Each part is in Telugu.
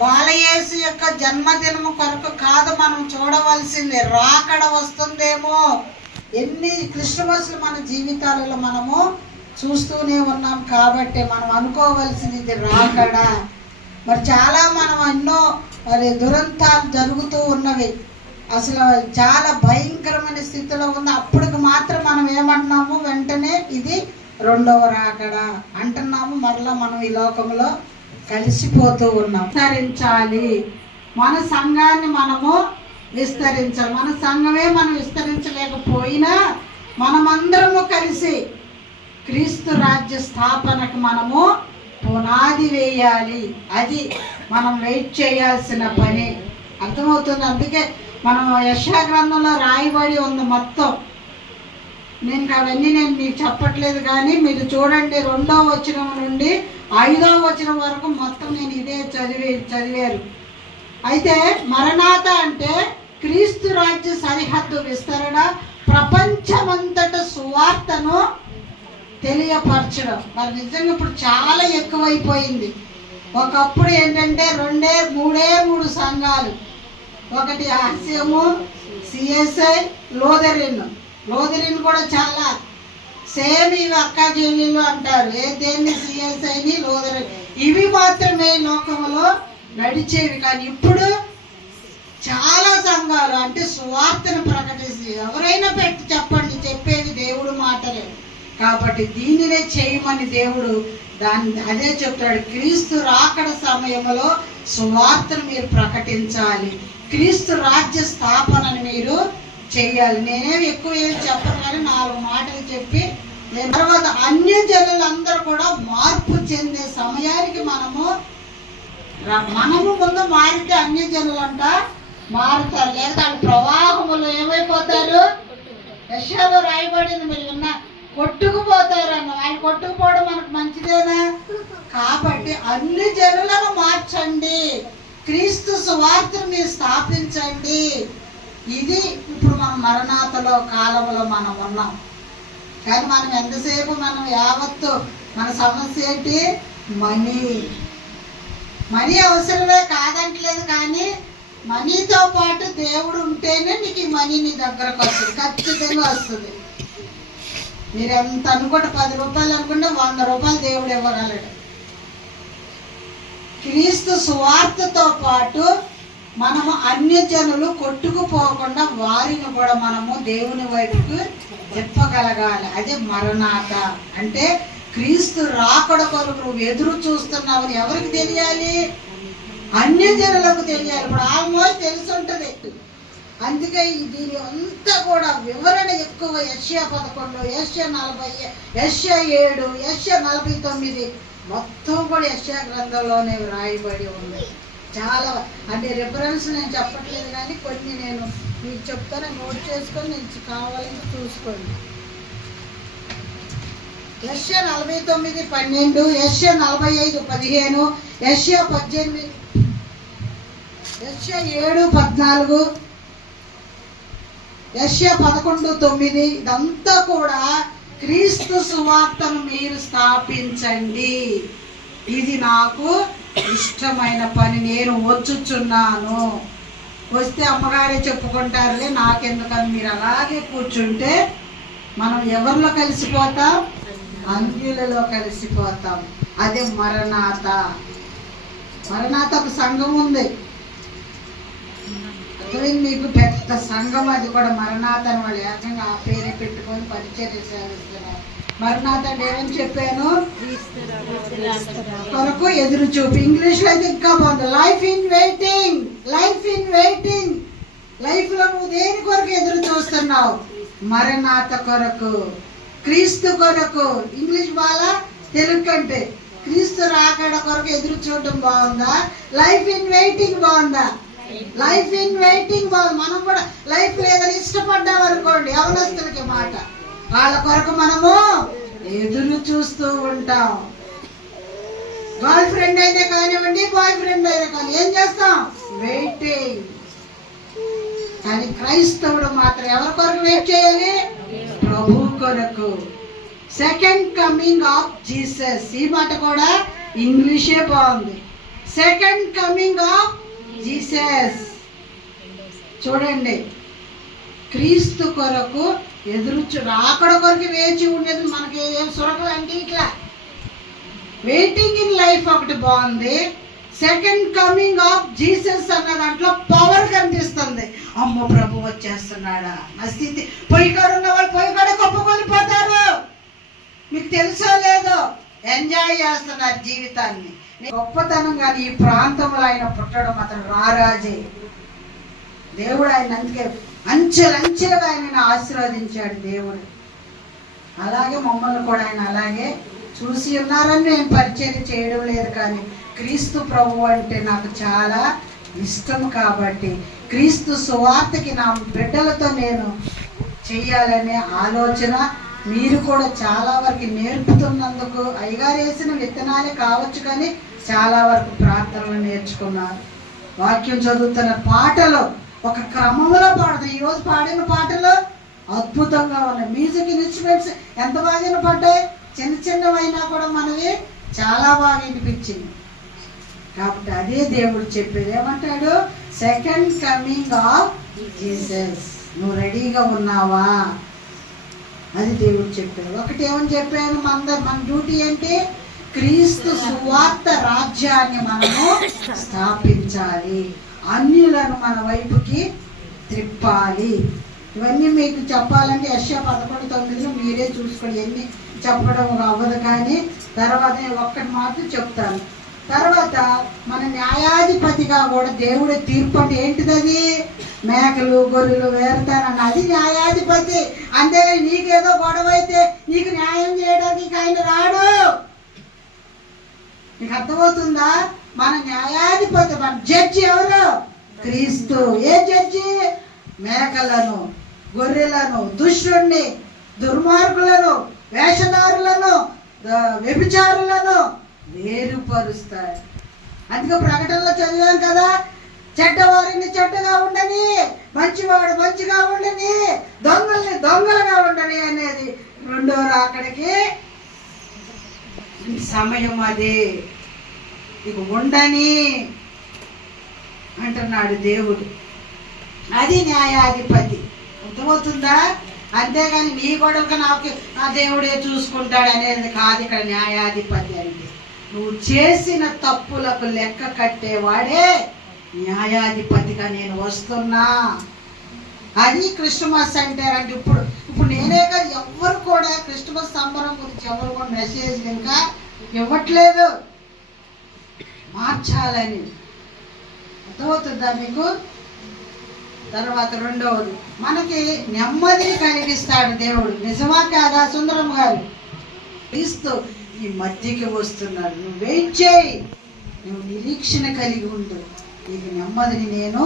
బాలయేసు యొక్క జన్మదినము కొరకు కాదు మనం చూడవలసింది, రాకడ వస్తుందేమో. ఎన్ని క్రిస్మస్లు మన జీవితాలలో మనము చూస్తూనే ఉన్నాం కాబట్టి మనం అనుకోవలసింది ఇది రాకడ. మరి చాలా మనం ఎన్నో మరి దురంతాలు జరుగుతూ ఉన్నవి, అసలు చాలా భయంకరమైన స్థితిలో ఉంది. అప్పటికి మాత్రం మనం ఏమంటున్నాము, వెంటనే ఇది రెండవ రాకడ అంటున్నాము. మరలా మనం ఈ లోకంలో కలిసిపోతూ ఉన్నాం. విస్తరించాలి, మన సంఘాన్ని మనము విస్తరించాలి. మన సంఘమే మనం విస్తరించలేకపోయినా మనమందరము కలిసి క్రీస్తు రాజ్య స్థాపనకు మనము పునాది వేయాలి. అది మనం వెయిట్ చేయాల్సిన పని. అర్థమవుతుంది. అందుకే మనం యెషయా గ్రంథంలో రాయబడి ఉంది మొత్తం. అవన్నీ నేను మీకు చెప్పట్లేదు, కానీ మీరు చూడండి 2వ వచనం నుండి 5వ వచనం వరకు మొత్తం నేను ఇదే చదివారు. అయితే మరణాత అంటే క్రీస్తు రాజ్య సరిహద్దు విస్తరణ, ప్రపంచమంతట సువార్తను తెలియపరచడం. మరి నిజంగా ఇప్పుడు చాలా ఎక్కువైపోయింది. ఒకప్పుడు ఏంటంటే 3 సంఘాలు, ఒకటి ఆర్సిఎము, సిఎస్ఐ, లోదరిన్ కూడా చాలా సేమ్. ఇవి అక్కా చెల్లెళ్ళు అంటారు, దేన్ని సిఎస్ఐని లోదరిన్, ఇవి మాత్రమే లోకంలో నడిచేవి. కానీ ఇప్పుడు చాలా సంఘాలు అంటే సువార్తను ప్రకటిస్తే ఎవరైనా పెట్టి చెప్పండి, చెప్పేది దేవుడు మాటలే. కాబట్టి దీనినే చేయమని దేవుడు అదే చెప్తాడు. క్రీస్తు రాకడ సమయంలో సువార్తను మీరు ప్రకటించాలి, క్రీస్తు రాజ్య స్థాపనను మీరు చెయ్యాలి. నేనేమి ఎక్కువ ఏం చెప్పను, కానీ 4 మాటలు చెప్పి తర్వాత అన్యజనులందరూ కూడా మార్పు చెందే సమయానికి మనము ముందు మారితే అన్యజనులంట మారుతారు, లేదా ప్రవాహములు ఏమైపోతారు. యెషయాలో రాయబడింది, మీరు విన్నా, కొట్టుకుపోతారు అన్న. ఆయన కొట్టుకుపోవడం మనకు మంచిదేనా? కాబట్టి అన్ని జనులను మార్చండి, క్రీస్తు సువార్తను మీరు స్థాపించండి. ఇది ఇప్పుడు మనం మరణాతలో కాలంలో మనం ఉన్నాం. కానీ మనం ఎంతసేపు మనం యావత్తు మన సమస్య ఏంటి? మనీ అవసరమే కాదంటలేదు, కానీ మనీతో పాటు దేవుడు ఉంటేనే నీకు ఈ మనీ నీ దగ్గరకు వస్తుంది, ఖచ్చితంగా వస్తుంది. మీరు ఎంత అనుకుంటే 10 రూపాయలు అనుకుంటే 100 రూపాయలు దేవుడు ఇవ్వగలడు. క్రీస్తు సువార్తతో పాటు మనము అన్యజనులు కొట్టుకుపోకుండా వారిని కూడా మనము దేవుని వైపుకు తిప్పగలగాలి. అదే మరణాత అంటే క్రీస్తు రాకడ కొరకు నువ్వు ఎదురు చూస్తున్నావు. ఎవరికి తెలియాలి? అన్యజనులకు తెలియాలి. ఇప్పుడు ఆల్మోస్ట్ తెలిసి ఉంటుంది. అందుకే దీని అంతా కూడా వివరణ ఎక్కువ. యెషయా 11, యెషయా 40, యెషయా 7, యెషయా 49 మొత్తం కూడా యెషయా గ్రంథంలోనే రాయబడి ఉంది. చాలా అంటే రిఫరెన్స్ నేను చెప్పట్లేదు, కానీ కొన్ని నేను మీకు చెప్తాను, నోట్ చేసుకొని నేను కావాలని చూసుకోండి. యెషయా 49, 12, యెషయా 45, 15, యెషయా 18, యెషయా 7, 14, యెషయా 11, 9 ఇదంతా కూడా క్రీస్తు సువార్తను మీరు స్థాపించండి, ఇది నాకు ఇష్టమైన పని, నేను వచ్చుచున్నాను. వస్తే అమ్మగారే చెప్పుకుంటారులే, నాకెందుకని మీరు అలాగే కూర్చుంటే మనం ఎవరిలో కలిసిపోతాం? అన్యులలో కలిసిపోతాం. అదే మరణాత. మరణాత ఒక సంఘం ఉంది, మీకు పెద్ద సంఘం. అది కూడా మరణాత అని వాళ్ళు ఏకంగా ఆ పేరే పెట్టుకొని పరిచర్య సేవిస్తున్నారు. మరణాత అంటే ఏమని చెప్పాను? కొరకు ఎదురు చూపు. ఇంగ్లీష్ లో అయితే ఇంకా బాగుంది, life in waiting. Life in waiting. Life లో నువ్వు దేని కొరకు ఎదురు చూస్తున్నావు? మరణాత కొరకు, క్రీస్తు కొరకు. ఇంగ్లీష్ బాగా, తెలుగు కంటే క్రీస్తు రాకడ కొరకు ఎదురు చూడటం బాగుందా? లైఫ్ ఇన్ వెయిటింగ్ బాగుందా? లైఫ్ ఇన్ వెయిటింగ్ బాగుంది. మనం కూడా లైఫ్ లేదని ఇష్టపడ్డాం అనుకోండి, యవనస్తులకి మాట, వాళ్ళ కొరకు మనము ఎదురు చూస్తూ ఉంటాం. గర్ల్ ఫ్రెండ్ అయితే కానివ్వండి, బాయ్ ఫ్రెండ్ అయినా కానీ ఏం చేస్తాం? వెయిటింగ్. కానీ క్రైస్తవుడు మాత్రం ఎవరి కొరకు వెయిట్ చేయాలి? ప్రభు కొరకు. Second coming of Jesus. ఈ మాట కూడా ఇంగ్లీషే బాగుంది. Second coming of Jesus. చూడండి, క్రీస్తు కొరకు రాకడ కొరకు వేచి ఉండేది మనకి ఏం సురకం అంటే ఇట్లా వెయిటింగ్ ఇన్ లైఫ్ ఒకటి బాగుంది. సెకండ్ కమింగ్ ఆఫ్ జీసస్ అన్న దాంట్లో పవర్ కనిపిస్తుంది. అమ్మో ప్రభు వచ్చేస్తున్నాడా నా స్థితి. పొయ్యికాడు ఉన్న వాళ్ళు పొయ్యికాడ గొప్పకొల్లిపోతారు. మీకు తెలుసో లేదో, ఎంజాయ్ చేస్తున్నారు జీవితాన్ని. గొప్పతనం కానీ ఈ ప్రాంతంలో ఆయన పుట్టడం, అతను రారాజే. దేవుడు ఆయన అందుకే అంచెలంచెలుగా ఆయనను ఆశీర్వదించాడు దేవుడు. అలాగే మమ్మల్ని కూడా ఆయన అలాగే చూసి ఉన్నారని నేను పరిచయం చేయడం లేదు, కానీ క్రీస్తు ప్రభు అంటే నాకు చాలా ఇష్టం కాబట్టి క్రీస్తు సువార్తకి నా బిడ్డలతో నేను చెయ్యాలనే ఆలోచన మీరు కూడా చాలా వరకు నేర్పుతున్నందుకు అయ్యగారు వేసిన విత్తనాలే కావచ్చు, కానీ చాలా వరకు ప్రార్థనలు నేర్చుకున్నారు. వాక్యం చదువుతున్న పాటలు ఒక క్రమంలో పాడుతాయి. ఈరోజు పాడిన పాటలు అద్భుతంగా ఉన్నాయి. మ్యూజిక్ ఇన్స్ట్రుమెంట్స్ ఎంత బాగా వినపడ్డాయి. చిన్న చిన్నవైనా కూడా మనవి చాలా బాగా వినిపించింది. కాబట్టి అదే దేవుడు చెప్పేది. ఏమంటాడు? Second coming of Jesus. నువ్వు రెడీగా ఉన్నావా? అది దేవుడు చెప్పాడు. ఒకటి ఏమని చెప్పాను, మన డ్యూటీ ఏంటి? క్రీస్తు సువార్త రాజ్యాన్ని మనము స్థాపించాలి, అన్యులను మన వైపుకి త్రిప్పాలి. ఇవన్నీ మీకు చెప్పాలంటే యెషయా 11:9 మీరే చూసుకోండి. ఎన్ని చెప్పడం అవ్వదు, కానీ తర్వాత నేను ఒక్కటి మాత్రం చెప్తాను. తర్వాత మన న్యాయాధిపతిగా కూడా దేవుడి తీర్పు అంటే ఏంటిది? అది మేకలు గొర్రెలు వేరుతానన్న అది న్యాయాధిపతి. అంతేగాని నీకేదో గొడవ అయితే నీకు న్యాయం చేయడానికి ఆయన రాడు. నీకు అర్థమవుతుందా? మన న్యాయాధిపతి, మన జడ్జి ఎవరు? క్రీస్తు. ఏ జడ్జి? మేకలను గొర్రెలను దుష్టుణ్ణి దుర్మార్గులను వేషధారులను వ్యభిచారులను వేరుపరుస్తాడు. అందుకే ప్రకటనలో చదివాం కదా, చెడ్డవారిని చెడ్డగా ఉండని, మంచివాడు మంచిగా ఉండని, దొంగల్ని దొంగలుగా ఉండని అనేది రెండో రాకడికి సమయం. అదే ఇక ఉండని అంటున్నాడు దేవుడు. అది న్యాయాధిపతి. అర్థమవుతుందా? అంతేగాని నీ గొడవకు నాకు నా దేవుడే చూసుకుంటాడు అనేది కాదు. ఇక్కడ న్యాయాధిపతి అంటే నువ్వు చేసిన తప్పులకు లెక్క కట్టేవాడే న్యాయాధిపతిగా నేను వస్తున్నా. అది క్రిస్టమస్ అంటారంటే. ఇప్పుడు నేనే కాదు, ఎవరు కూడా క్రిస్టమస్ సంబరం గురించి ఎవరు కూడా మెసేజ్ ఇంకా ఇవ్వట్లేదు, మార్చాలని. అర్థమవుతుందా మీకు? తర్వాత రెండవది, మనకి నెమ్మదిని కలిగిస్తాడు దేవుడు. నిజమా కాదా సుందరం గారు? క్రీస్తు ఈ మధ్యకి వస్తున్నాడు. నువ్వు వెయిట్ చేయి, నువ్వు నిరీక్షణ కలిగి ఉండు, నీకు నెమ్మదిని నేను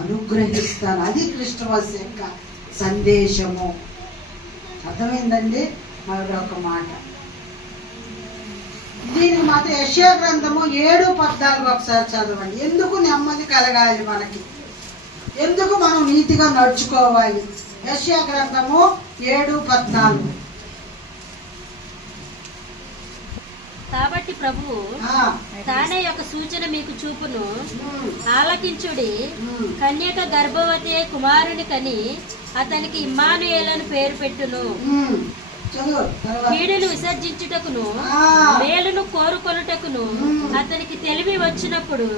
అనుగ్రహిస్తాను. అది క్రిస్టమస్ యొక్క సందేశము. అర్థమైందండి? మరొక మాట, దీనికి మాత్రం యెషయా గ్రంథము 7:14 ఒకసారి చదవండి. ఎందుకు నెమ్మది కలగాలి మనకి? ఎందుకు మనం నీతిగా నడుచుకోవాలి? యెషయా గ్రంథము 7:14. కాబట్టి ప్రభువు తానే యొక్క సూచన మీకు చూపును, ఆలకించుడి. కన్యక గర్భవతి కుమారుని కని అతనికి ఇమ్మానుయేలని పేరు పెట్టును. కీడును విసర్జించుటకును మేలును కోరుకొనుటకును అతనికి తెలివి వచ్చినప్పుడు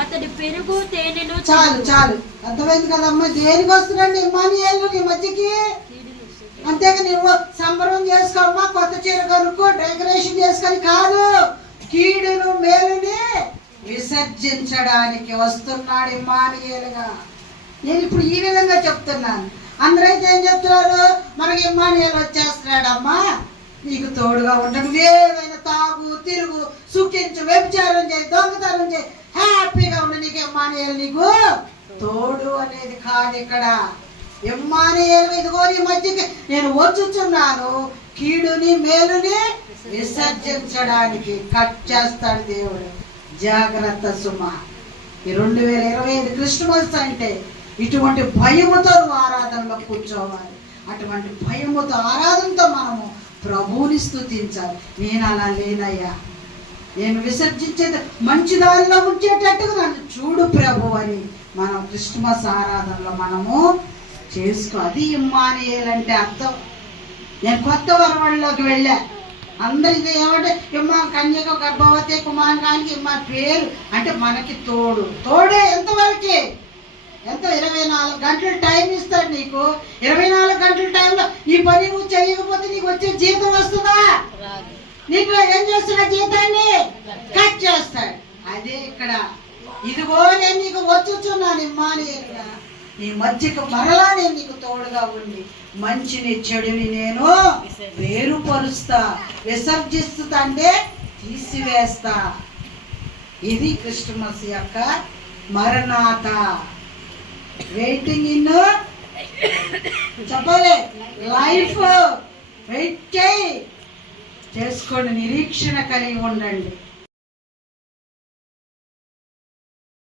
అతడి పెరుగు తేనెను. చాలు అర్థమైంది కదమ్మా. దేనికి వస్తున్నాడు ఇమ్మానుయేలు నీ మధ్యకి? అంతేగా నువ్వు సంబరం చేసుకోమ్మా, కొత్త చీర కనుక్కో, డెకరేషన్ చేసుకొని కాదు. కీడును మేలుని విసర్జించడానికి వస్తున్నాడు ఇమ్మానుయేలుగా. నేను ఇప్పుడు ఈ విధంగా చెప్తున్నాను. అందరైతే ఏం చెప్తున్నారు? మనకి ఇమ్మానుయేలు వచ్చేస్తున్నాడమ్మా, నీకు తోడుగా ఉంటాడు, ఏదైనా తాగు తిరుగు సుఖించు, వ్యభిచారం చేయి, దొంగతనం చేయి, హ్యాపీగా ఉండు, నీకు ఇమ్మానుయేలు నీకు తోడు అనేది కాదు. ఇక్కడ ఇమ్మానుయేలు ఇదిగో నీ మధ్యకి నేను వచ్చుచున్నాను, కీడుని మేలుని విసర్జించడానికి. కట్ చేస్తాడు దేవుడు. జాగ్రత్త సుమ. ఈ 2025 క్రిస్టమస్ అంటే ఇటువంటి భయముతో నువ్వు ఆరాధనలో కూర్చోవాలి. అటువంటి భయముతో ఆరాధనతో మనము ప్రభువుని స్తుతించాలి. నేను అలా లేనయ్యా, నేను విసర్జించేది మంచి దారిలో ఉంచేటట్టుగా నన్ను చూడు ప్రభు అని మనం క్రిస్మస్ ఆరాధనలో మనము చేసుకో. అది ఇమ్మానుయేలు అంటే అర్థం. నేను కొత్త వరవడిలోకి వెళ్ళా. అందరు ఇది ఏమంటే ఇమ్మ కన్యక గర్భవతి కుమారానికి ఇమ్మ పేరు అంటే మనకి తోడే ఎంతవరకే. ఎంత 24 గంటలు టైం ఇస్తాడు నీకు. 24 గంటల టైంలో ఈ పని నువ్వు చేయకపోతే నీకు వచ్చే జీతం వస్తుందా? నీకు ఏం చేస్తున్నా జీతాన్ని కట్ చేస్తాడు. అదే ఇక్కడ ఇదిగో నేను నీకు వచ్చుచున్నాను ఇమ్మానుయేలుగా, నీ మధ్యకు మరలా నేను నీకు తోడుగా ఉండి మంచిని చెడుని నేను వేరుపరుస్తా, విసర్జిస్తా అంటే తీసివేస్తా. ఇది క్రిస్మస్ యొక్క మరణాత. వెయిటింగ్ ఇన్ చెప్పలే లైఫ్. వెయిట్ చేసుకోండి, నిరీక్షణ కలిగి ఉండండి.